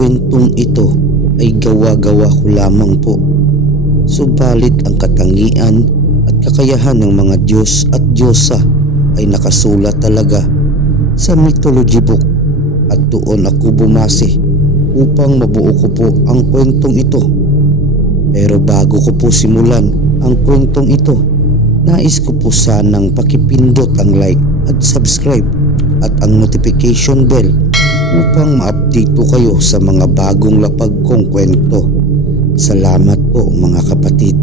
kwentong ito ay gawa-gawa ko lamang po. Subalit ang katangian at kakayahan ng mga Diyos at Diyosa ay nakasulat talaga sa mythology book at doon ako bumase upang mabuo ko po ang kwentong ito. Pero bago ko po simulan ang kwentong ito, nais ko po sanang pakipindot ang like at subscribe at ang notification bell upang ma-update po kayo sa mga bagong lapag kong kwento. Salamat po mga kapatid.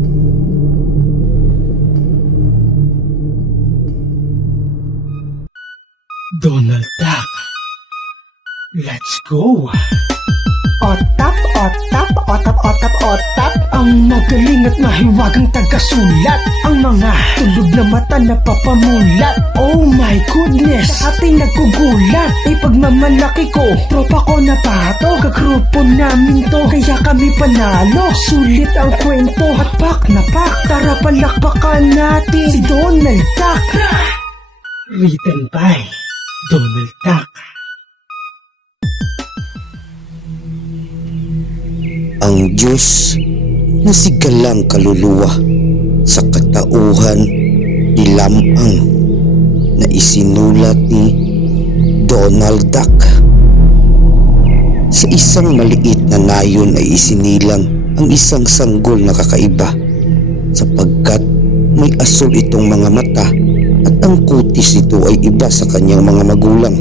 Donald Duck, let's go! Otap, otap, otap, otap, otap. Ang magaling at mahiwagang tagasulat. Ang mga tulog na mata na papamulat. Oh my goodness, sa ating nagkugulat. Ipagmamalaki ko, tropa ko na pato. Kagrupo namin to, kaya kami panalo. Sulit ang kwento at pak na pak. Tara palakpakan natin si Donald Duck. Written by Donald Duck. Ang Diyos na sigalang kaluluwa sa katauhan ni lamang na isinulat ni Donald Duck. Sa isang maliit na nayon ay isinilang ang isang sanggol na kakaiba sapagkat may asul itong mga mata at ang kutis nito ay iba sa kanyang mga magulang.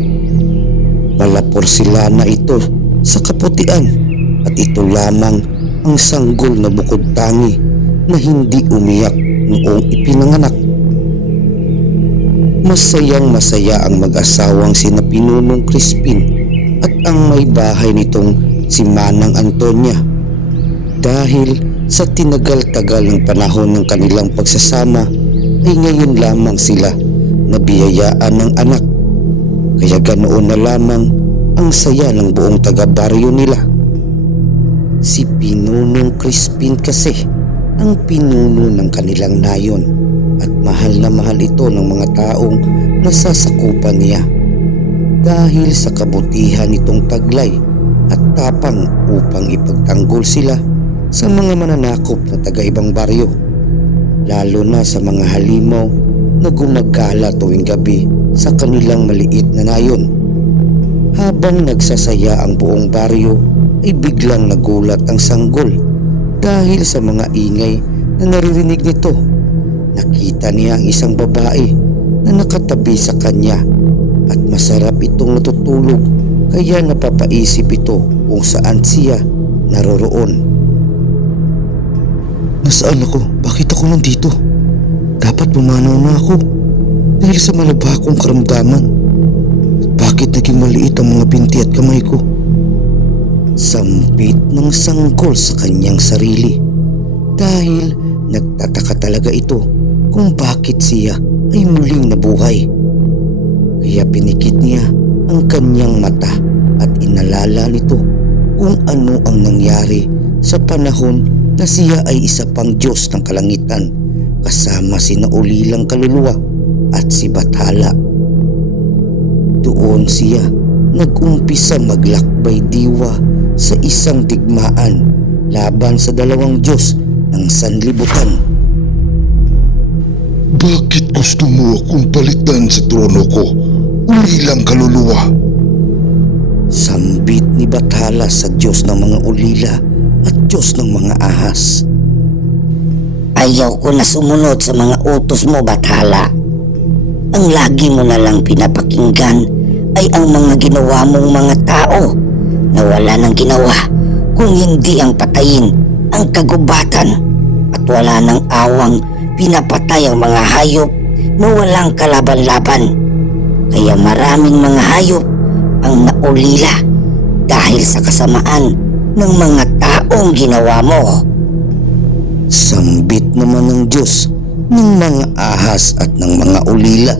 Malaporsila na ito sa kaputian. At ito lamang ang sanggol na bukod tangi na hindi umiyak noong ipinanganak. Masayang masaya ang mag-asawang sina Pinunong Crispin at ang may bahay nitong si Manang Antonia. Dahil sa tinagal-tagal ng panahon ng kanilang pagsasama ay ngayon lamang sila nabiyayaan ng anak. Kaya ganoon na lamang ang saya ng buong taga-baryo nila. Si Pinunong Crispin kasi ang pinuno ng kanilang nayon at mahal na mahal ito ng mga taong nasasakupan niya dahil sa kabutihan nitong taglay at tapang upang ipagtanggol sila sa mga mananakop na taga-ibang baryo, lalo na sa mga halimaw na gumagala tuwing gabi sa kanilang maliit na nayon. Habang nagsasaya ang buong baryo ay biglang nagulat ang sanggol dahil sa mga ingay na naririnig nito. Nakita niya ang isang babae na nakatabi sa kanya at masarap itong natutulog kaya napapaisip ito kung saan siya naroroon. Nasaan ako? Bakit ako nandito? Dapat pumanaw na ako dahil sa malaba kong karamdaman. Bakit naging maliit ang mga binti at kamay ko? Sampit ng sanggol sa kanyang sarili dahil nagtataka talaga ito kung bakit siya ay muling nabuhay. Kaya pinikit niya ang kanyang mata at inalala nito kung ano ang nangyari sa panahon na siya ay isa pang Diyos ng kalangitan kasama sina Ulilang Kaluluwa at si Bathala. Doon siya nag-umpisa maglakbay diwa sa isang digmaan laban sa dalawang Diyos ng sanlibutan. Bakit gusto mo akong palitan sa trono ko, Ulilang Kaluluwa? Sambit ni Bathala sa Diyos ng mga ulila at Diyos ng mga ahas. Ayaw ko na sumunod sa mga utos mo, Bathala. Ang lagi mo na lang pinapakinggan ay ang mga ginawa mong mga tao na wala nang ginawa kung hindi ang patayin ang kagubatan at wala nang awang pinapatay ang mga hayop na walang kalaban-laban. Kaya maraming mga hayop ang naulila dahil sa kasamaan ng mga taong ginawa mo. Sambit naman ng Diyos ng mga ahas at ng mga ulila.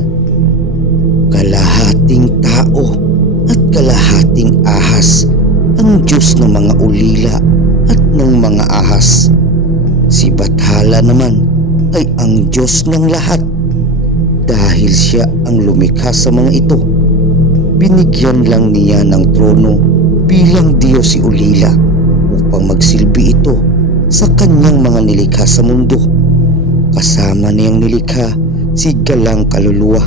Kalahating tao at kalahating ahas ang Diyos ng mga ulila at ng mga ahas. Si Bathala naman ay ang Diyos ng lahat dahil siya ang lumikha sa mga ito. Binigyan lang niya ng trono bilang Diyos si Ulila upang magsilbi ito sa kanyang mga nilikha sa mundo. Kasama niyang nilikha si Galang Kaluluwa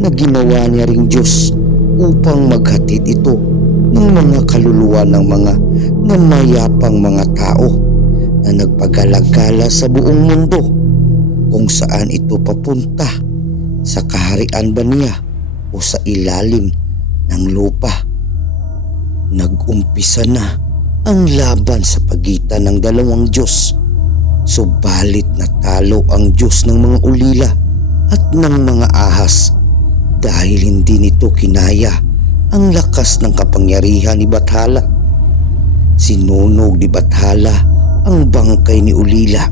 na ginawa niya ring Diyos upang maghatid ito ng mga kaluluwa ng mga namayapang mga tao na nagpagalagala sa buong mundo. Kung saan ito papunta, sa kaharian ba niya o sa ilalim ng lupa. Nag-umpisa na ang laban sa pagitan ng dalawang Diyos. Subalit natalo ang Diyos ng mga ulila at ng mga ahas dahil hindi nito kinaya ang lakas ng kapangyarihan ni Bathala. Sinunog ni Bathala ang bangkay ni Ulila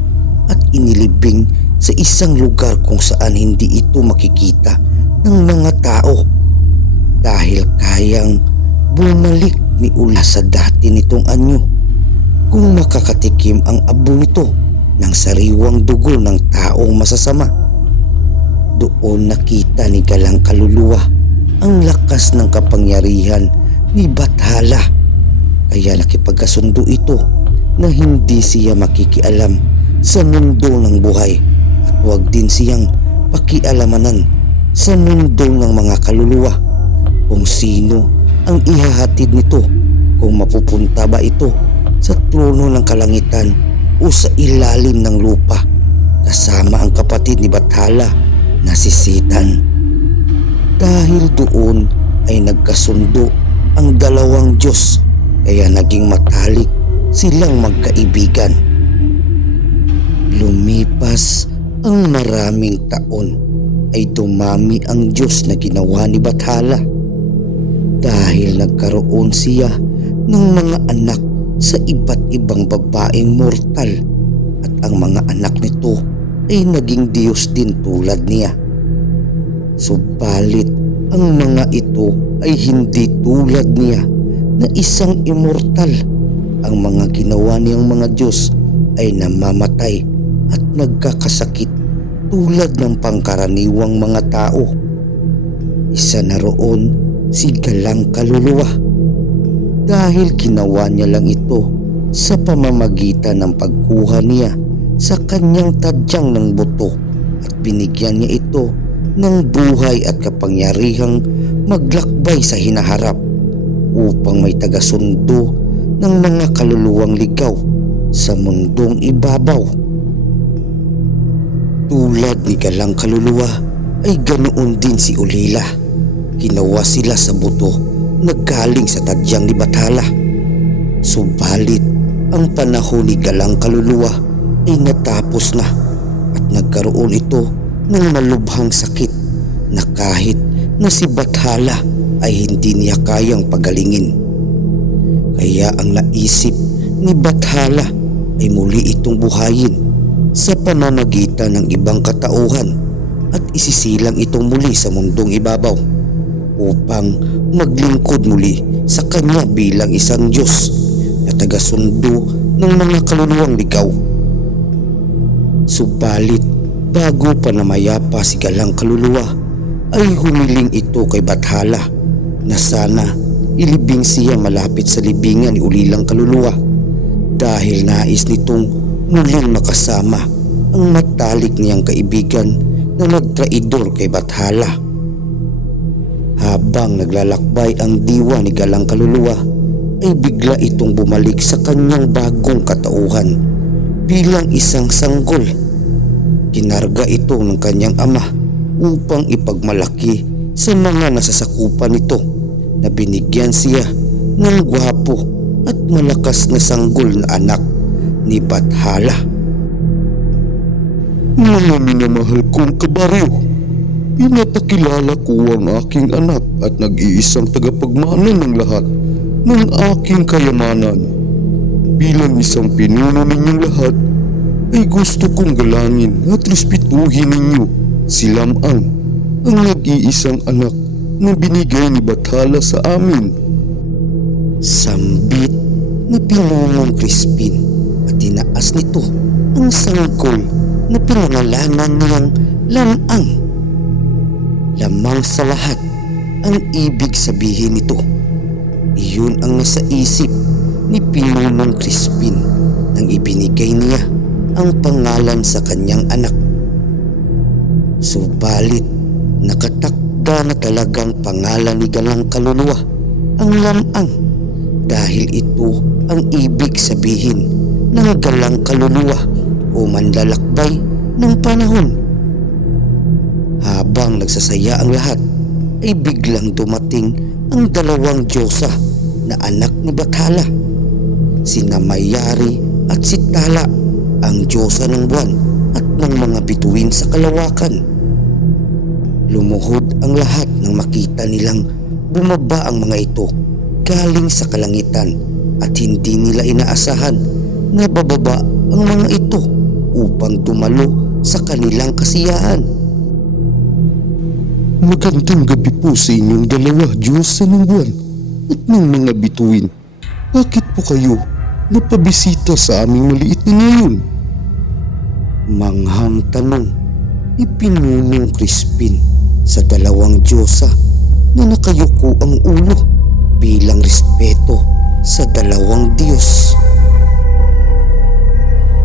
at inilibing sa isang lugar kung saan hindi ito makikita ng mga tao dahil kayang bumalik ni Ula sa dati nitong anyo kung makakatikim ang abo nito ng sariwang dugo ng taong masasama. Doon nakita ni Galang Kaluluwa ang lakas ng kapangyarihan ni Bathala, kaya nakipagkasundo ito na hindi siya makikialam sa mundo ng buhay at huwag din siyang pakialamanan sa mundo ng mga kaluluwa kung sino ang ihahatid nito, kung mapupunta ba ito sa trono ng kalangitan o sa ilalim ng lupa kasama ang kapatid ni Bathala na si Satan. Dahil doon ay nagkasundo ang dalawang Diyos, kaya naging matalik silang magkaibigan. Lumipas ang maraming taon ay dumami ang Diyos na ginawa ni Bathala dahil nagkaroon siya ng mga anak sa iba't ibang babaeng mortal at ang mga anak nito ay naging Diyos din tulad niya. Subalit ang mga ito ay hindi tulad niya na isang immortal. Ang mga ginawa niyang mga Diyos ay namamatay at nagkakasakit tulad ng pangkaraniwang mga tao. Isa na roon si Galang Kaluluwa dahil ginawa niya lang ito sa pamamagitan ng pagkuha niya sa kanyang tadyang ng buto at binigyan niya ito ng buhay at kapangyarihang maglakbay sa hinaharap upang may tagasundo ng mga kaluluwang ligaw sa mundong ibabaw. Tulad ni Galang Kaluluwa ay ganoon din si Ulila. Ginawa sila sa buto na galing sa tadyang ni Bathala. Subalit ang panahon ni Galang Kaluluwa ay natapos na at nagkaroon ito ng malubhang sakit na kahit na si Bathala ay hindi niya kayang pagalingin. Kaya ang naisip ni Bathala ay muli itong buhayin sa pamamagitan ng ibang katauhan at isisilang itong muli sa mundong ibabaw upang maglingkod muli sa kanya bilang isang Diyos na tagasundo ng mga kaluluwang ligaw. Subalit bago pa namayapa si Galang Kaluluwa ay humiling ito kay Bathala na sana ilibing siya malapit sa libingan ni Ulilang Kaluluwa dahil nais nitong muling makasama ang matalik niyang kaibigan na nagtraidor kay Bathala. Habang naglalakbay ang diwa ni Galang Kaluluwa ay bigla itong bumalik sa kanyang bagong katauhan bilang isang sanggol. Kinarga ito ng kanyang ama upang ipagmalaki sa mga nasasakupan nito na binigyan siya ng gwapo at malakas na sanggol na anak ni Bathala. Mga minamahal kong kabaryo, inatakilala ko ang aking anak at nag-iisang tagapagmana ng lahat ng aking kayamanan. Bilang isang pinuno ninyong lahat, ay gusto kong galangin at respetuhin ninyo si Lamang, ang nag-iisang anak na binigay ni Bathala sa amin. Sambit na pinunong Crispin at tinaas nito ang sanggol na pinangalanan niyang Lamang. Lamang sa lahat ang ibig sabihin nito. Iyon ang nasa isip ni Pinunong Crispin nang ibinigay niya ang pangalan sa kanyang anak. Subalit nakatakda na talagang pangalan ni Galang Kaluluwa ang Lamang, dahil ito ang ibig sabihin ng galang kaluluwa o manlalakbay ng panahon. Habang nagsasaya ang lahat, ay biglang dumating ang dalawang Diyosa na anak ni Bathala, sina Mayari at si Tala, ang Diyosa ng buwan at ng mga bituin sa kalawakan. Lumuhod ang lahat nang makita nilang bumaba ang mga ito galing sa kalangitan, at hindi nila inaasahan na bababa ang mga ito upang dumalo sa kanilang kasiyahan. Magandang gabi po sa inyong dalawa, Diyosa ng buwan at ng mga bituin. Bakit po kayo napabisita sa aming maliit na ngayon? Manghang tanong ni Pinunong Crispin sa dalawang Diyosa na nakayuko ang ulo bilang respeto sa dalawang Diyos.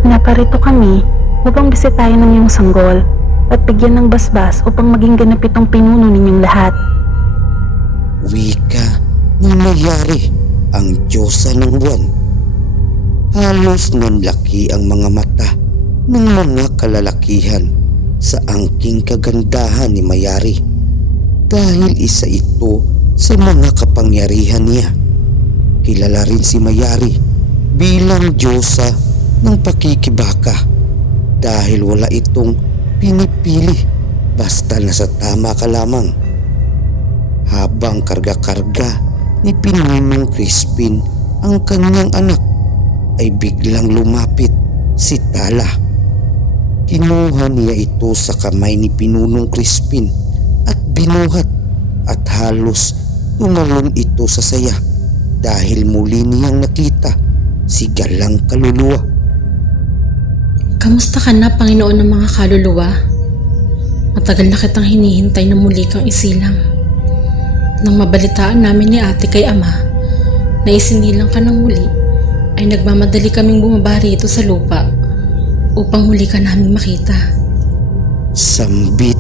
Naparito kami upang bisitahin ng iyong sanggol at bigyan ng basbas upang maging ganap itong pinuno ninyong lahat. Wika ni Mayari, ang Diyosa ng buwan. Halos nanlaki ang mga mata ng mga kalalakihan sa angking kagandahan ni Mayari, dahil isa ito sa mga kapangyarihan niya. Kilala rin si Mayari bilang Diyosa ng pakikibaka, dahil wala itong pinipili basta nasa tama ka lamang. Habang karga-karga ni Pinunong Crispin ang kanyang anak, ay biglang lumapit si Tala. Kinuha niya ito sa kamay ni Pinunong Crispin at binuhat, at halos tumalon ito sa saya dahil muli niyang nakita si Galang Kaluluwa. Kamusta ka na, Panginoon ng mga kaluluwa? Matagal na kitang hinihintay na muli kang isilang. Nang mabalitaan namin ni ate kay ama na isinilang ka ng muli, ay nagmamadali kaming bumaba rito sa lupa upang muli ka namin makita. Sambit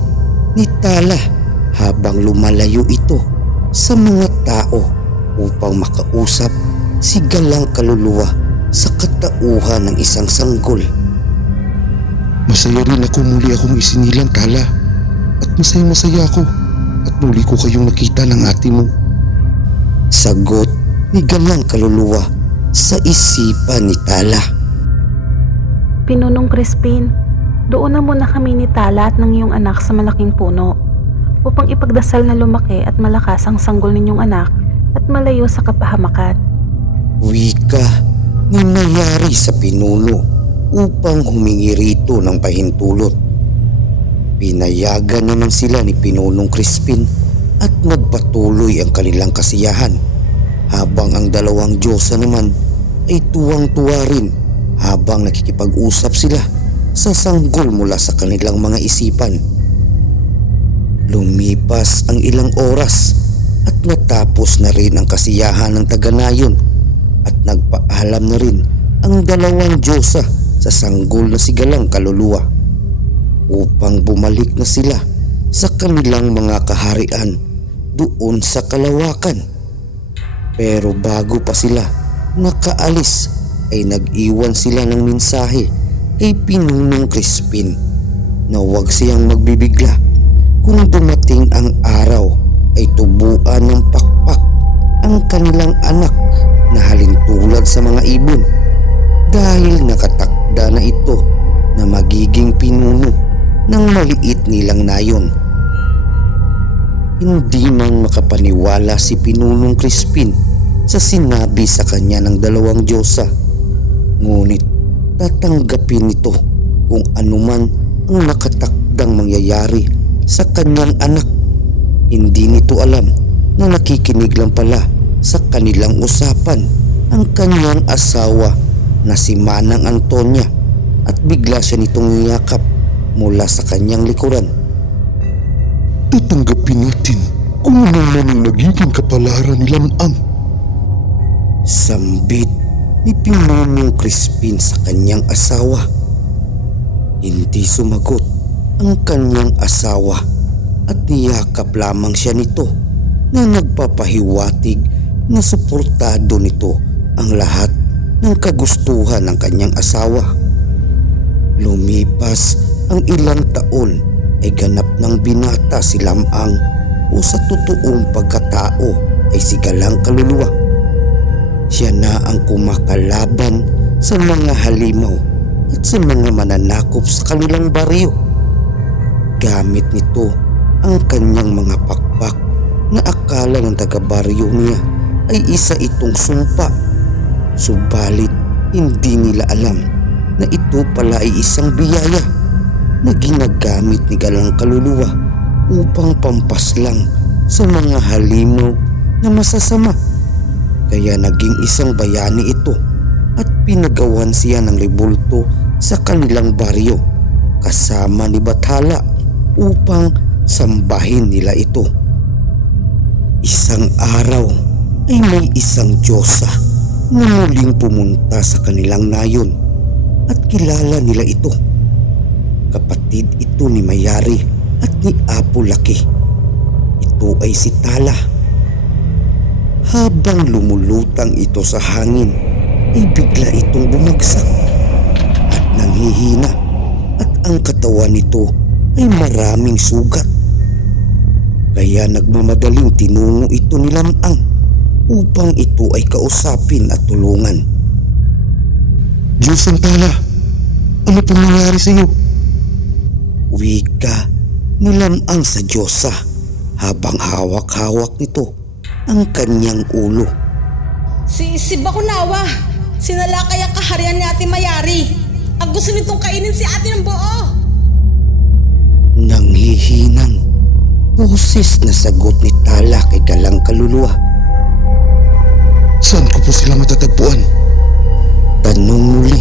ni Tala habang lumalayo ito sa mga tao upang makausap si Galang Kaluluwa sa katauhan ng isang sanggol. Masaya rin ako, muli akong isinilang, Tala. At masaya ako at muli ko kayong nakita ng ate mo. Sagot ni Galang Kaluluwa sa isipan ni Tala. Pinunong Crispin, doon na muna kami ni Tala at ng iyong anak sa malaking puno upang ipagdasal na lumaki at malakas ang sanggol ninyong anak at malayo sa kapahamakan. Wika ni Mayari sa pinuno upang humingi rito ng pahintulot. Pinayagan naman sila ni Pinunong Crispin at nagpatuloy ang kanilang kasiyahan, habang ang dalawang Diyosa naman ay tuwang-tuwa rin habang nakikipag-usap sila sa sanggol mula sa kanilang mga isipan. Lumipas ang ilang oras at natapos na rin ang kasiyahan ng taga-nayon, at nagpaalam na rin ang dalawang Diyosa sa sanggol na si Galang Kaluluwa upang bumalik na sila sa kanilang mga kaharian doon sa kalawakan. Pero bago pa sila nakaalis, ay nag-iwan sila ng mensahe kay Pinunong Crispin na huwag siyang magbibigla kung dumating ang araw ay tubuan ng pakpak ang kanilang anak na halintulad sa mga ibon, dahil nakatakda na ito na magiging pinuno ng maliit nilang nayon. Hindi man makapaniwala si Pinunong Crispin sa sinabi sa kanya ng dalawang Diyosa, ngunit tatanggapin ito kung anuman ang nakatakdang mangyayari sa kanyang anak. Hindi nito alam na nakikinig lang pala sa kanilang usapan ang kanyang asawa na si Manang Antonia, at bigla siya nitong niyakap mula sa kanyang likuran. Tatanggapin natin kung ano man ang nagiging kapalaran ni Lamang. Sambit ni Pinunong Crispin sa kanyang asawa. Hindi sumagot ang kanyang asawa at niyakap lamang siya nito na nagpapahiwatig na suportado nito ang lahat ng kagustuhan ng kanyang asawa. Lumipas ang ilang taon ay ganap ng binata si Lamang o sa totoong pagkatao ay si Galang Kaluluwa. Siya na ang kumakalaban sa mga halimaw at sa mga mananakop sa kanilang baryo. Gamit nito ang kanyang mga pakpak na akala ng taga-baryo niya ay isa itong sumpa. Subalit hindi nila alam na ito pala ay isang biyaya na ginagamit ni Galang Kaluluwa upang pampaslang sa mga halimaw na masasama. Kaya naging isang bayani ito at pinagawan siya ng rebulto sa kanilang baryo kasama ni Bathala upang sambahin nila ito. Isang araw ay may isang Diyosa na muling pumunta sa kanilang nayon at kilala nila ito. Kapatid ito ni Mayari at ni Apo Laki. Ito ay si Tala. Habang lumulutang ito sa hangin ay bigla itong bumagsak at nanghihina at ang katawan nito ay maraming sugat. Kaya nagmamadaling tinungo ito ni Lamang upang ito ay kausapin at tulungan. Diyos ang Tala, ano pong nangyari sa iyo? Wika ni Lamang sa Diyosa habang hawak-hawak nito ang kanyang ulo. Si Bakunawa, sinalakay ang kaharian ni Ate Mayari. Ang gusto nitong kainin si ate ng buo. Nanghihinang boses na sagot ni Tala kay Galang Kaluluwa. Saan ko po sila matatagpuan? Tanong muli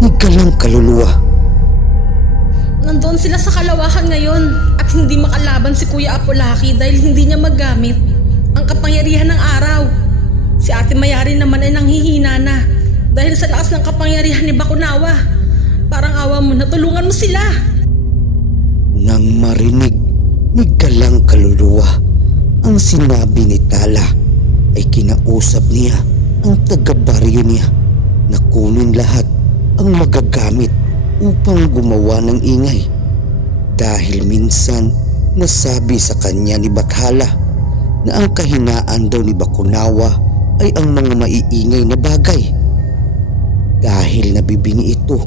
ni Galang Kaluluwa. Nandoon sila sa kalawakan ngayon at hindi makalaban si Kuya Apolaki dahil hindi niya magamit ang kapangyarihan ng araw. Si Ate Mayari naman ay nanghihina na dahil sa lakas ng kapangyarihan ni Bakunawa. Parang awa mo na, tulungan mo sila. Nang marinig ni Galang Kaluluwa ang sinabi ni Tala ay kinausap niya ang taga-baryo niya na kunin lahat ang magagamit upang gumawa ng ingay. Dahil minsan nasabi sa kanya ni Bathala na ang kahinaan daw ni Bakunawa ay ang mga maiingay na bagay. Dahil nabibingi ito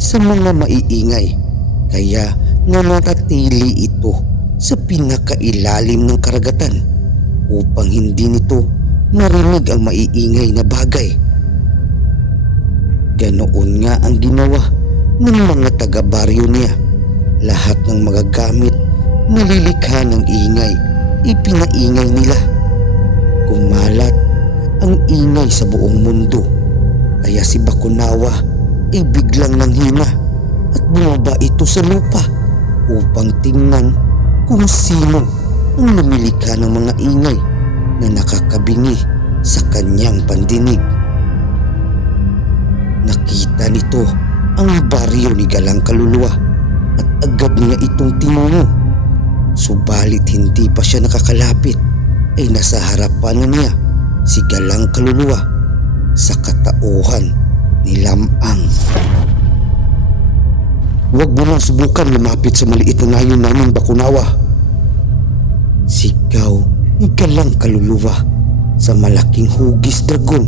sa mga maiingay, kaya nanatili ito sa pinakailalim ng karagatan upang hindi nito marinig ang maiingay na bagay. Ganoon nga ang ginawa ng mga taga-baryo niya. Lahat ng magagamit na lilikha ng ingay ipinaingay nila. Kumalat ang ingay sa buong mundo, kaya si Bakunawa ay biglang nanghina at bumaba ito sa lupa upang tingnan kung sino ang lumilikha ng mga ingay na nakakabingi sa kanyang pandinig. Nakita nito ang baryo ni Galang Kaluluwa at agad niya itong tinungo. Subalit hindi pa siya nakakalapit ay nasa harapan na niya si Galang Kaluluwa sa katauhan ni Lamang. Huwag mo nang subukan lumapit sa maliit na nayon namin, Bakunawa. Sigaw ni Galang Kaluluwa sa malaking hugis dragon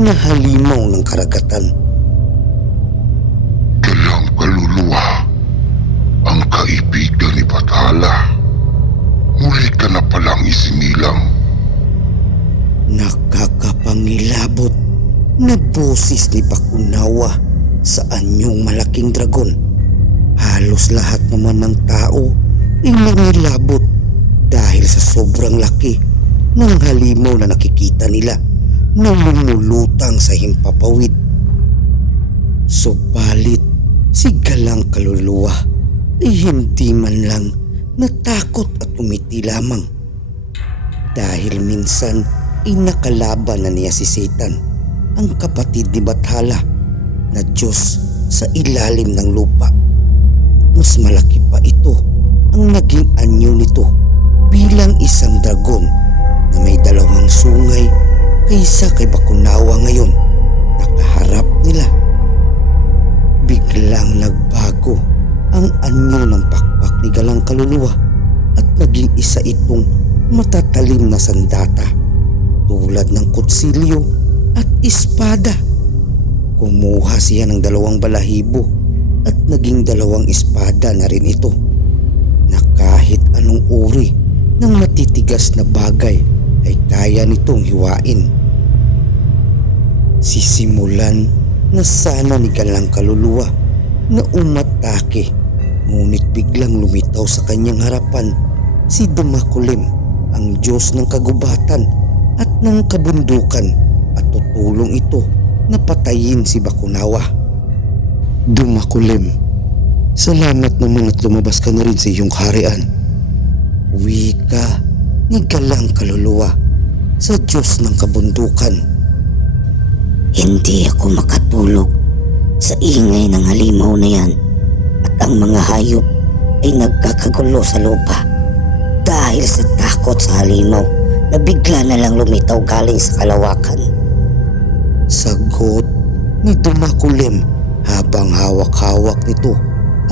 na halimaw ng karagatan. Galang Kaluluwa, ang kaibigan ni Bathala. Muli ka na palang isinilang. Nakakapangilabot na boses ni Bakunawa sa anyong malaking dragon. Halos lahat naman ng tao ay nangilabot dahil sa sobrang laki ng halimaw na nakikita nila na lumulutang sa himpapawid. Subalit si Galang Kaluluwa ay hindi man lang natakot at umiti lamang dahil minsan ay nakalaban na niya si Satan ang kapatid ni Bathala na Diyos sa ilalim ng lupa. Mas malaki pa ito ang naging anyo nito bilang isang dragon na may 2 sungay kaysa kay Bakunawa ngayon nakaharap nila. Biglang nagbago ang anyo ng pakpak ni Galang Kaluluwa at naging isa itong matatalim na sandata tulad ng kutsilyo at espada. Kumuha siya ng 2 balahibo at naging 2 espada na rin ito na kahit anong uri ng matitigas na bagay ay kaya nitong hiwain. Sisimulan na sana ni Galang Kaluluwa na umatake, ngunit biglang lumitaw sa kanyang harapan si Dumakulim, ang Diyos ng kagubatan at ng kabundukan, at tutulong ito na patayin si Bakunawa. Dumakulim, salamat naman at lumabas ka na rin sa iyong kaharian. Wika ni Galang Kaluluwa sa Diyos ng kabundukan. Hindi ako makatulog sa ingay ng halimaw na yan at ang mga hayop ay nagkakagulo sa lupa dahil sa takot sa halimaw na bigla na lang lumitaw galing sa kalawakan. Sagot ni Dumakulim habang hawak-hawak nito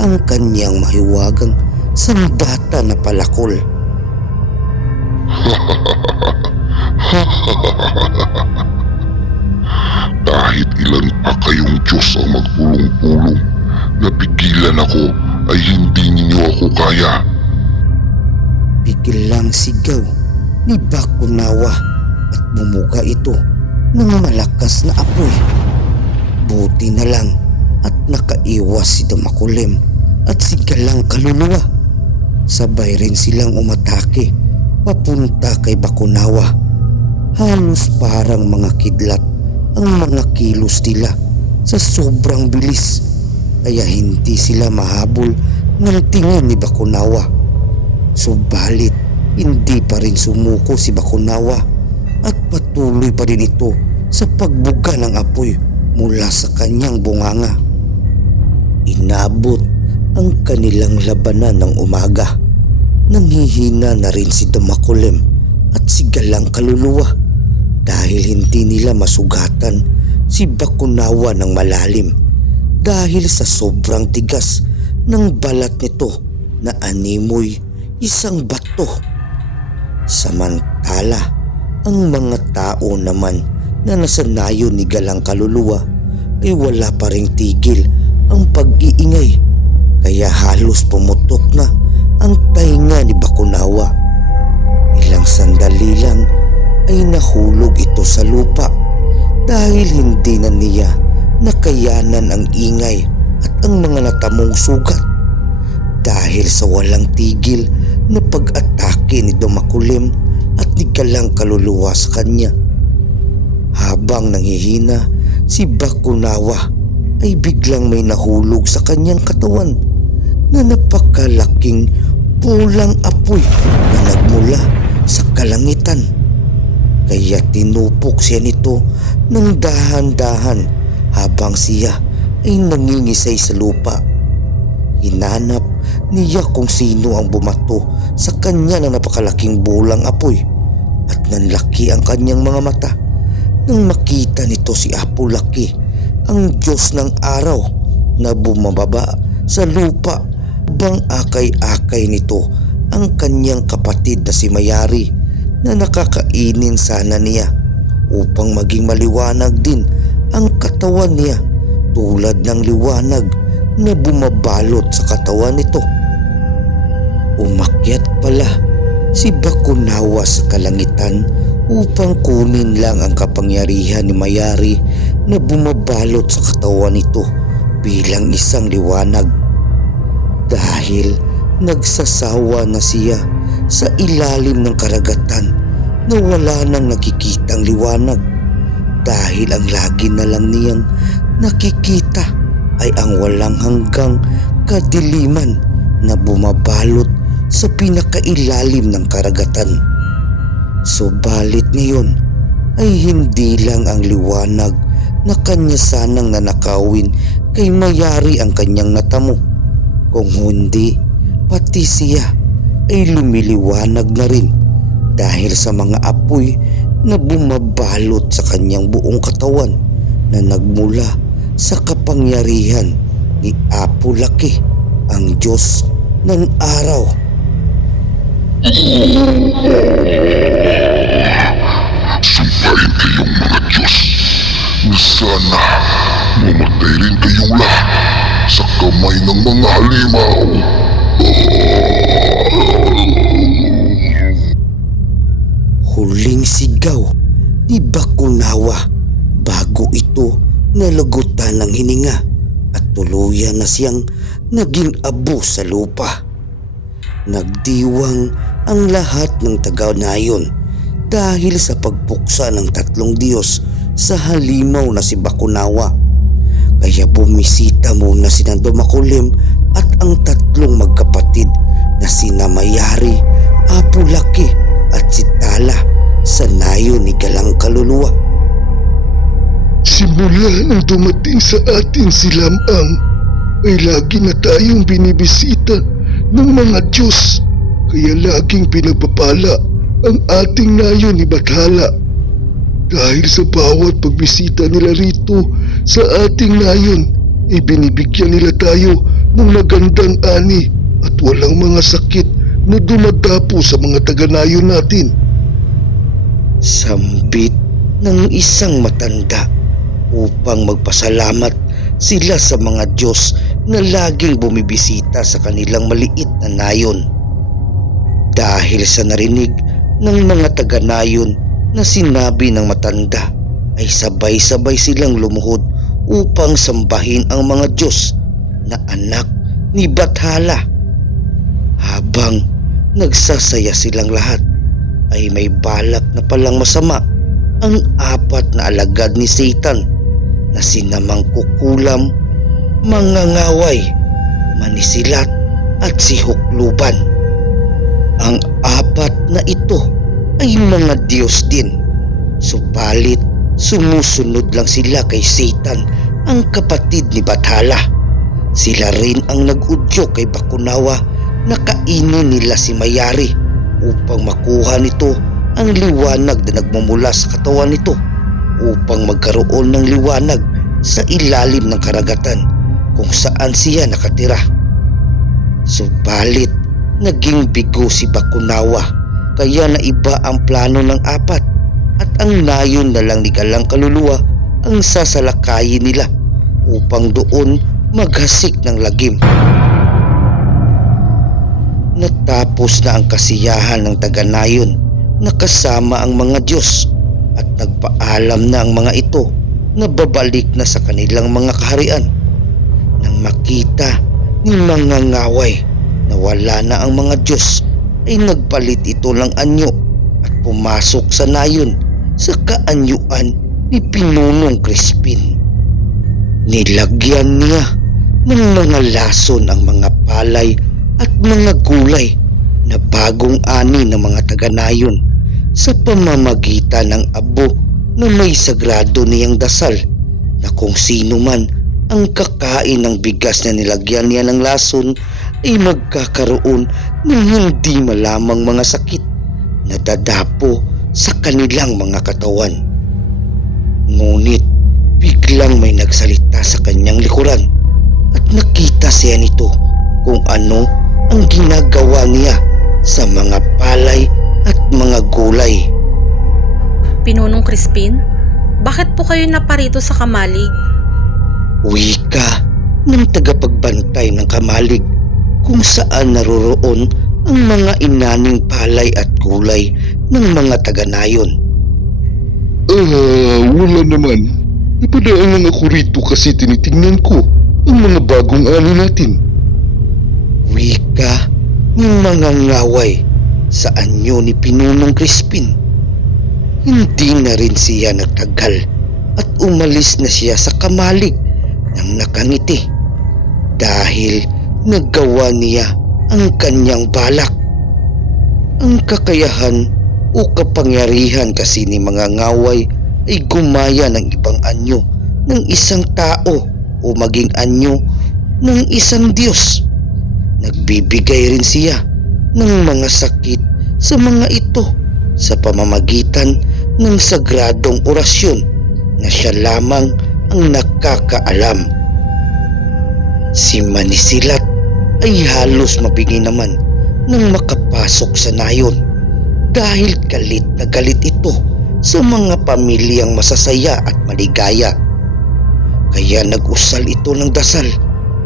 ang kanyang mahiwagang sandata na palakol. Kahit ilan pa kayong Diyos ang magpulong-pulong, napigilan ako ay hindi ninyo ako kaya. Biglang sigaw ni Bakunawa at bumuga ito ng malakas na apoy. Buti na lang at nakaiwas si Dumakulim at si Galang Kaluluwa. Sabay rin silang umatake papunta kay Bakunawa. Halos parang mga kidlat ang mga kilos nila sa sobrang bilis, kaya hindi sila mahabol ng tingin ni Bakunawa. Subalit hindi pa rin sumuko si Bakunawa at patuloy pa rin ito sa pagbuga ng apoy mula sa kanyang bunganga. Inabot ang kanilang labanan ng umaga. Nanghihina na rin si Dumakulim at si Galang Kaluluwa dahil hindi nila masugatan si Bakunawa ng malalim dahil sa sobrang tigas ng balat nito na animoy isang bato. Samantala, ang mga tao naman na nasanayon ni Galang Kaluluwa ay wala pa ring tigil ang pag-iingay, kaya halos pumutok na ang tainga ni Bakunawa. Ilang sandali lang ay nahulog ito sa lupa dahil hindi na niya nakayanan ang ingay at ang mga natamong sugat dahil sa walang tigil na pag-atake ni Dumakulim at ni Galang Kaluluwa sa kanya. Habang nanghihina si Bakunawa ay biglang may nahulog sa kanyang katawan na napakalaking pulang apoy na nagmula sa kalangitan. Kaya tinupok siya nito ng dahan-dahan habang siya ay nangingisay sa lupa. Hinanap niya kung sino ang bumato sa kanya ng napakalaking bulang apoy at nanlaki ang kanyang mga mata nang makita nito si Apo Laki, ang Diyos ng araw na bumababa sa lupa bang akay-akay nito ang kanyang kapatid na si Mayari na nakakainin sana niya upang maging maliwanag din ang katawan niya tulad ng liwanag na bumabalot sa katawan nito. Umakyat pala si Bakunawa sa kalangitan upang kunin lang ang kapangyarihan ni Mayari na bumabalot sa katawan nito bilang isang liwanag. Dahil nagsasawa na siya sa ilalim ng karagatan na wala nang nakikitang liwanag dahil ang lagi na lang niyang nakikita ay ang walang hanggang kadiliman na bumabalot sa pinakailalim ng karagatan. Subalit ngayon ay hindi lang ang liwanag na kanya sanang nanakawin kay mayari ang kanyang natamo. Kung hindi, pati siya ay lumiliwanag na rin dahil sa mga apoy na bumabalot sa kanyang buong katawan na nagmula sa kapangyarihan ni Apo Laki, ang Diyos ng araw. Sumpain kayong mga Diyos na sana mamatay rin kayong lahat sa kamay ng mga halimaw. Huling sigaw ni Bakunawa bago ito nalagutan ng hininga at tuluyan na siyang naging abo sa lupa. Nagdiwang ang lahat ng taga-nayon dahil sa pagpuksa ng tatlong Diyos sa halimaw na si Bakunawa. Kaya bumisita muna si Dumakulim at ang tatlong magkapatid na sina Mayari, Apo Laki at si Tala sa nayon ni Galang Kaluluwa. Simula nang dumating sa atin si Lamang, ay lagi na tayong binibisita ng mga Diyos. Kaya laging pinagpapala ang ating nayon ni Bathala. Dahil sa bawat pagbisita nila rito sa ating nayon, ay binibigyan nila tayo ng magandang ani at walang mga sakit na dumadapo sa mga taga-nayon natin. Sambit ng isang matanda upang magpasalamat sila sa mga Diyos na laging bumibisita sa kanilang maliit na nayon. Dahil sa narinig ng mga taga-nayon na sinabi ng matanda, ay sabay-sabay silang lumuhod upang sambahin ang mga Diyos na anak ni Bathala. Habang nagsasaya silang lahat, ay may balak na palang masama ang apat na alagad ni Satan na sina Mangkukulam, Mangangaway, Manisilat at si Hukluban. Ang apat na ito ay mga Diyos din, subalit sumusunod lang sila kay Satan, ang kapatid ni Bathala. Sila rin ang nag-udyo kay Bakunawa na kainin nila si Mayari upang makuha nito ang liwanag na nagmumula sa katawan nito upang magkaroon ng liwanag sa ilalim ng karagatan kung saan siya nakatira. Subalit naging bigo si Bakunawa kaya naiba ang plano ng apat at ang nayon na lang ni Galang Kaluluwa ang sasalakayin nila upang doon maghasik ng lagim. Natapos na ang kasiyahan ng taga-nayon na kasama ang mga Diyos at nagpaalam na ang mga ito na babalik na sa kanilang mga kaharian. Nang makita ni Mangangaway na wala na ang mga Diyos, ay nagpalit ito ng anyo at pumasok sa nayon sa kaanyuan ni Pinunong Crispin. Nilagyan niya ng mga lason ang mga palay at mga gulay na bagong ani ng mga taga-nayon sa pamamagitan ng abo na may sagrado niyang dasal na kung sino man ang kakain ng bigas na nilagyan niya ng lason ay magkakaroon ng hindi malamang mga sakit na dadapo sa kanilang mga katawan. Ngunit biglang may nagsalita sa kanyang likuran at nakita siya nito kung ano ang ginagawa niya sa mga palay at mga gulay. Pinunong Crispin, bakit po kayo naparito sa kamalig? Wika ng tagapagbantay ng kamalig kung saan naroroon ang mga inaning palay at gulay ng mga taga-nayon. Wala naman. Napadaan lang ako rito kasi tinitingnan ko ang mga bagong ani natin. Wika ng mga ngaway sa anyo ni Pinunong Crispin. Hindi na rin siya nagtagal at umalis na siya sa kamalig nang nakangiti dahil nagawa niya ang kanyang balak. Ang kakayahan o kapangyarihan kasi ni mga ngaway ay gumaya ng ibang anyo ng isang tao o maging anyo ng isang Diyos. Nagbibigay rin siya ng mga sakit sa mga ito sa pamamagitan ng sagradong orasyon na siya lamang ang nakakaalam. Si Manisilat ay halos mabigay naman nang makapasok sa nayon dahil galit na galit ito sa mga pamilyang masasaya at maligaya. Kaya nag-usal ito ng dasal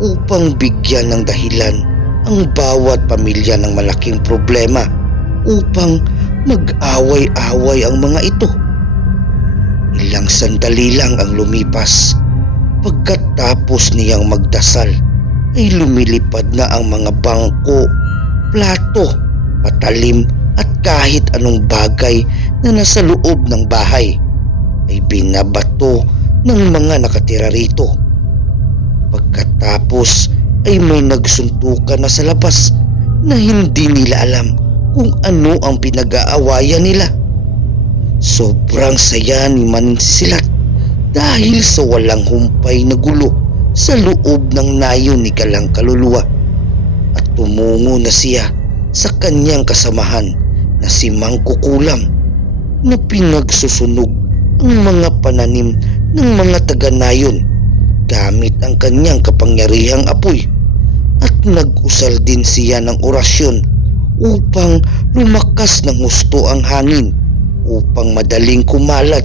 upang bigyan ng dahilan ang bawat pamilya ng malaking problema upang mag-away-away ang mga ito. Ilang sandali lang ang lumipas. Pagkatapos niyang magdasal ay lumilipad na ang mga bangko, plato, patalim at kahit anong bagay na nasa loob ng bahay ay binabato ng mga nakatira rito. Pagkatapos ay may nagsuntukan na sa labas na hindi nila alam kung ano ang pinag-aawayan nila. Sobrang saya ni Manisilat dahil sa walang humpay na gulo sa loob ng nayon ni Galang Kaluluwa, at tumungo na siya sa kanyang kasamahan na si Mang Kukulam na pinagsusunog ang mga pananim ng mga taga-nayon gamit ang kanyang kapangyarihang apoy, at nag-usal din siya ng orasyon upang lumakas ng husto ang hangin upang madaling kumalat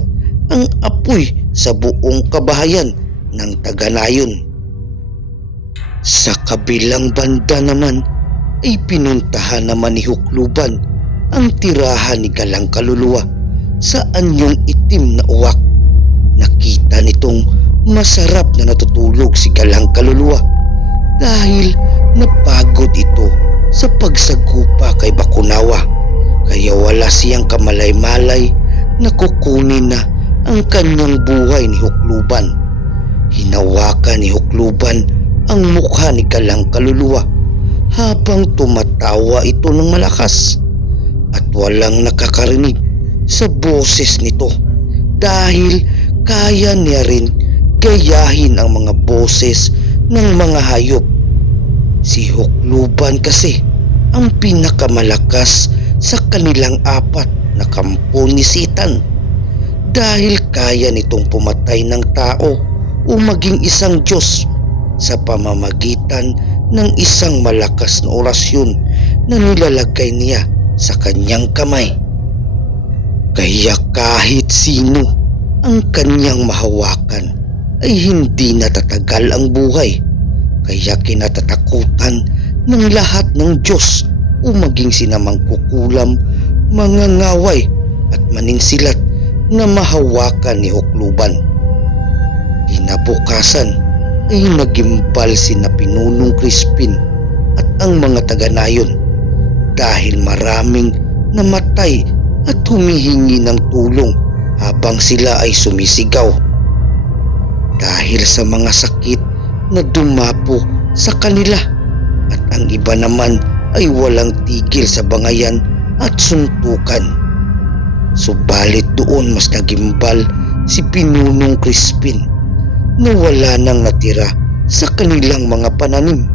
ang apoy sa buong kabahayan ng taga-nayon. Sa kabilang banda naman ay pinuntahan naman ni Hukluban ang tirahan ni Galang Kaluluwa sa anyong itim na uwak. Nakita nitong masarap na natutulog si Galang Kaluluwa dahil napagod ito sa pagsagupa kay Bakunawa, kaya wala siyang kamalay-malay na kukunin na ang kanyang buhay ni Hukluban. Hinawakan ni Hukluban ang mukha ni Galang Kaluluwa habang tumatawa ito ng malakas, at walang nakakarinig sa boses nito dahil kaya niya rin gayahin ang mga boses ng mga hayop. Si Hukluban kasi ang pinakamalakas sa kanilang apat na kampunisitan dahil kaya nitong pumatay ng tao o maging isang Diyos sa pamamagitan ng isang malakas na orasyon na nilalagay niya sa kanyang kamay. Kaya kahit sino ang kanyang mahawakan ay hindi natatagal ang buhay, kaya kinatatakutan ng lahat ng Diyos o maging sina Mang Kukulam, mga ngaway at Manisilat na mahawakan ni Hukluban. Kinabukasan ay nagimbal sina Pinunong Crispin at ang mga taga-nayon dahil maraming namatay at humihingi ng tulong habang sila ay sumisigaw dahil sa mga sakit na dumapo sa kanila, at ang iba naman ay walang tigil sa bangayan at suntukan. Subalit doon mas nagimbal si Pinunong Crispin na wala nang natira sa kanilang mga pananim,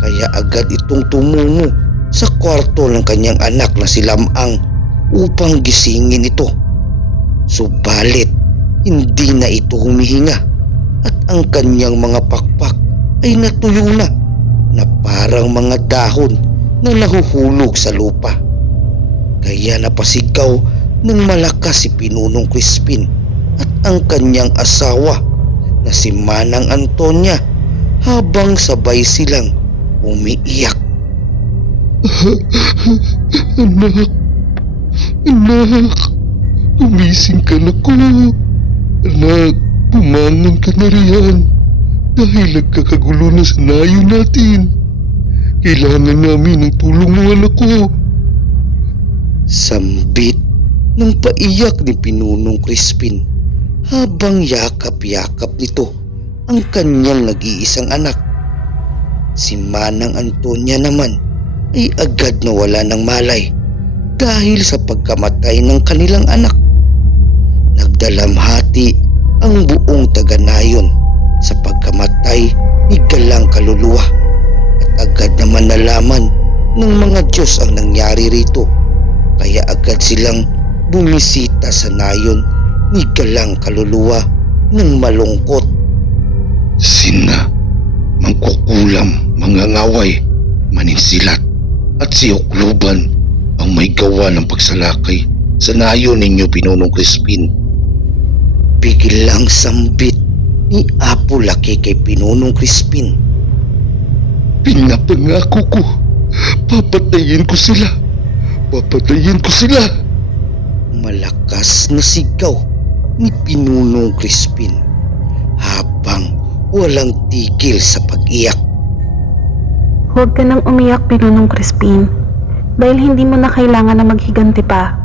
kaya agad itong tumungo sa kwarto ng kanyang anak na si Lamang upang gisingin ito. Subalit hindi na ito humihinga at ang kanyang mga pakpak ay natuyo na parang mga dahon na nahuhulog sa lupa. Kaya napasigaw ng malakas si Pinunong Crispin at ang kanyang asawa na si Manang Antonia habang sabay silang umiiyak. Anak, umising ka na ko. Anak, bumangon ka na riyan dahil nagkakagulo na sa nayo natin. Kailangan namin ng tulong mo, anak ko. Sambit ng paiyak ni Pinunong Crispin habang yakap-yakap nito ang kanyang nag-iisang anak. Si Manang Antonia naman ay agad nawala ng malay dahil sa pagkamatay ng kanilang anak. Nagdalamhati ang buong taga-nayon sa pagkamatay ni Galang Kaluluwa at agad naman nalaman ng mga Diyos ang nangyari rito, kaya agad silang bumisita sa nayon ni Galang Kaluluwa ng malungkot. Sina, mangkukulam, mangangaway, maninsilat at si Hukluban ang may gawa ng pagsalakay sa nayon ninyo, Pinunong Crispin. Biglang sambit ni Apo Laki kay Pinunong Crispin. Pinapangako ko, papatayin ko sila. Papatayin ko sila. Malakas na sigaw ni Pinunong Crispin habang walang tigil sa pag-iyak. Huwag ka nang umiyak, Pinunong Crispin, dahil hindi mo na kailangan na maghiganti pa,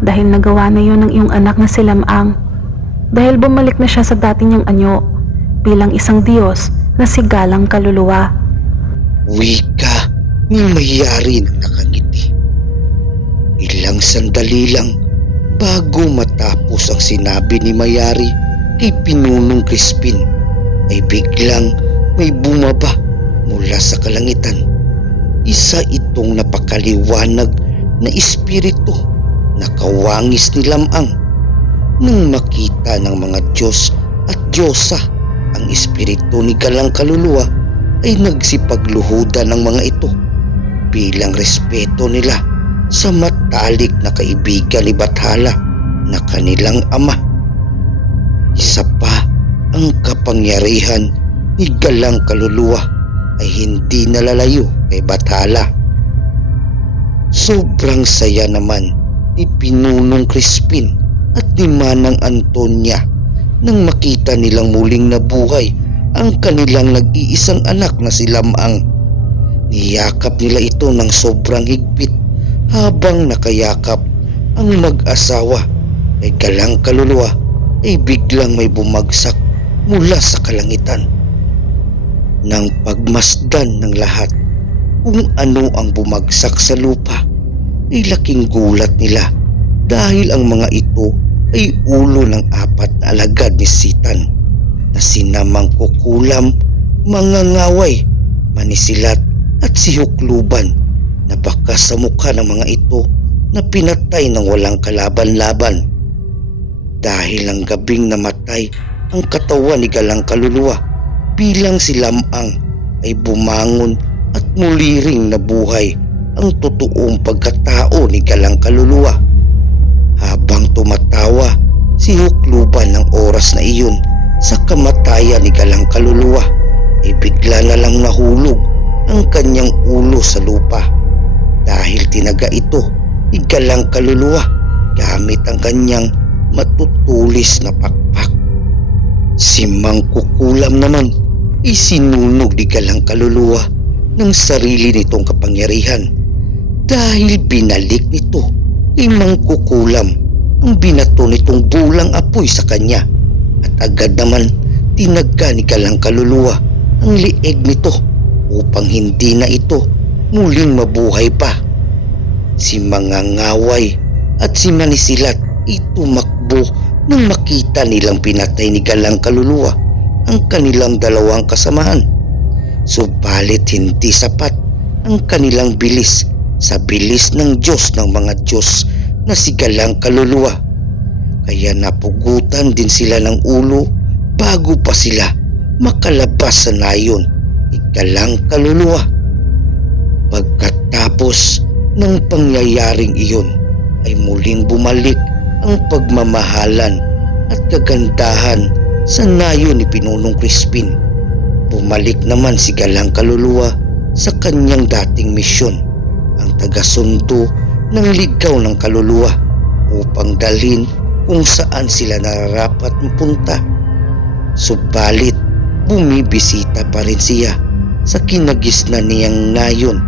dahil nagawa na yun ng iyong anak na si Lamang, dahil bumalik na siya sa dati niyang anyo bilang isang Diyos na si Galang Kaluluwa. Wika ni Mayari na nakangiti. Ilang sandali lang bago matapos ang sinabi ni Mayari kay Pinunong Crispin ay biglang may bumaba mula sa kalangitan. Isa itong napakaliwanag na espiritu na kawangis ni Lamang. Nang makita ng mga Diyos at Diyosa ang espiritu ni Galang Kaluluwa ay nagsipagluhudan ng mga ito bilang respeto nila sa matalik na kaibigan ni Bathala na kanilang ama. Isa pa, ang kapangyarihan ni Galang Kaluluwa ay hindi nalalayo kay Bathala. Sobrang saya naman ni Pinunong Crispin at ni Manang Antonia nang makita nilang muling nabuhay ang kanilang nag-iisang anak na si Lamang. Niyakap nila ito ng sobrang higpit habang nakayakap ang mag-asawa kay Galang Kaluluwa ay biglang may bumagsak mula sa kalangitan. Nang pagmasdan ng lahat kung ano ang bumagsak sa lupa ay laking gulat nila dahil ang mga ito ay ulo ng 4 na alagad ni Sitan na sina Mangkukulam, Mangangaway, Manisilat at si Hukluban na bakas sa mukha ng mga ito na pinatay ng walang kalaban-laban. Dahil ang gabing namatay ang katawan ni Galang Kaluluwa bilang si Lamang ay bumangon at muli ring nabuhay ang totoong pagkatao ni Galang Kaluluwa. Habang tumatawa si Hukluban ng oras na iyon sa kamatayan ni Galang Kaluluwa ay bigla na lang nahulog ang kanyang ulo sa lupa dahil tinaga ito ni Galang Kaluluwa gamit ang kanyang matutulis na pakpak. Si Mangkukulam naman ay sinunog ni Galang Kaluluwa ng sarili nitong kapangyarihan dahil binalik nito kay Mangkukulam ang binato nitong bulang apoy sa kanya at agad naman tinaga ni Galang Kaluluwa ang lieg nito upang hindi na ito muling mabuhay pa. Si Mangangaway at si Manisilat ay tumakbo nang makita nilang pinatay ni Galang Kaluluwa ang kanilang dalawang kasamahan. Subalit hindi sapat ang kanilang bilis sa bilis ng Diyos ng mga Diyos na si Galang Kaluluwa. Kaya napugutan din sila ng ulo bago pa sila makalabas sa nayon ni Galang Kaluluwa. Pagkatapos ng pangyayaring iyon ay muling bumalik ang pagmamahalan at kagandahan sa nayon ni Pinunong Crispin. Bumalik naman si Galang Kaluluwa sa kanyang dating misyon, ang tagasundo ng ligaw ng kaluluwa upang dalhin kung saan sila nararapat mapunta. Subalit bumibisita pa rin siya sa kinagisnan niyang nayon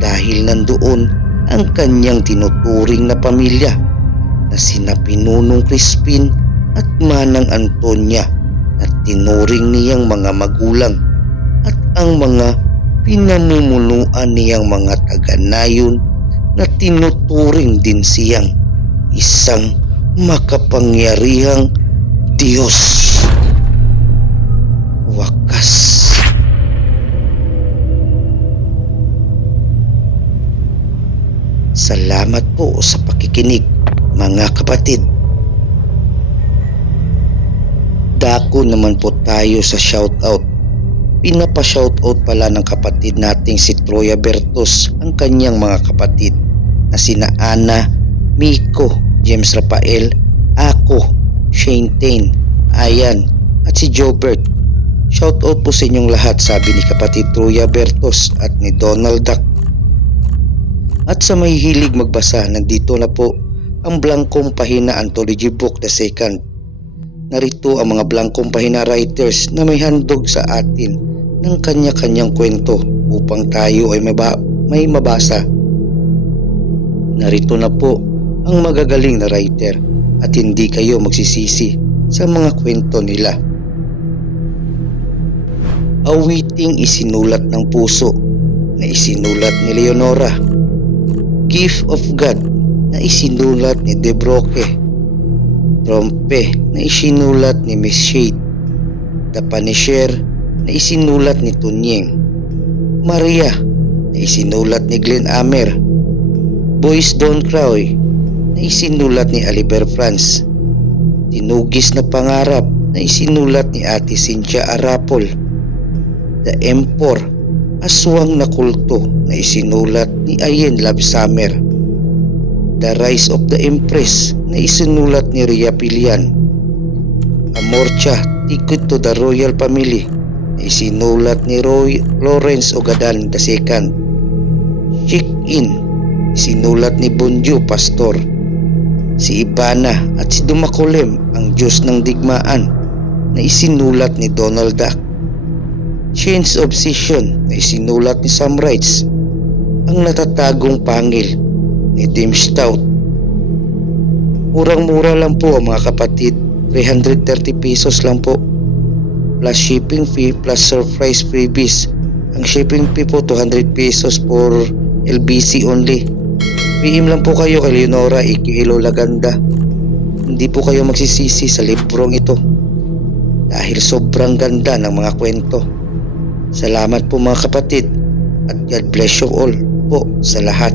dahil nandoon ang kanyang tinuturing na pamilya na sina Pinunong Crispin at Manang Antonia at tinuring niyang mga magulang at ang mga pinamumunuan niyang mga taga-nayon na tinuturing din siyang isang makapangyarihang Diyos. Salamat po sa pakikinig, mga kapatid. Dako naman po tayo sa shoutout. Pinapa-shoutout pala ng kapatid nating si Troya Bertos ang kanyang mga kapatid na sina Ana, Miko, James Rafael, ako, Shane Tain, Ayan at si Jobert. Shoutout po sa inyong lahat, sabi ni kapatid Troya Bertos at ni Donald Duck. At sa may hilig magbasa, nandito na po ang Blankong Pahina Anthology Book the Second. Narito ang mga Blankong Pahina writers na may handog sa atin ng kanya-kanyang kwento upang tayo ay may mabasa. Narito na po ang magagaling na writer at hindi kayo magsisisi sa mga kwento nila. Awiting Isinulat ng Puso na isinulat ni Leonora. Gift of God na isinulat ni De Broque. Trompe na isinulat ni Miss Shade. The Punisher na isinulat ni Tunyeng. Maria na isinulat ni Glenn Amer. Boys Don't Cry na isinulat ni Aliber Franz. Tinugis na Pangarap na isinulat ni Ate Cynthia Arapol. The Emperor, Aswang na Kulto na isinulat ni Ayen Love Summer. The Rise of the Empress na isinulat ni Ria Pilian. Amorcha, Ticket to the Royal Family na isinulat ni Lawrence Ogadan II. Check-In, isinulat ni Bonjo Pastor. Si Ibana at si Dumakulem, ang Diyos ng Digmaan na isinulat ni Donald Duck. Chains of Session na isinulat ni Sam Wrights. Ang Natatagong Pangil ni Tim Stout. Murang-mura lang po mga kapatid, 330 pesos lang po plus shipping fee plus surprise freebies. Ang shipping fee po 200 pesos for LBC only. PM lang po kayo kay Leonora Ikiilo Laganda. Hindi po kayo magsisisi sa librong ito dahil sobrang ganda ng mga kwento. Salamat po mga kapatid at God bless you all po sa lahat.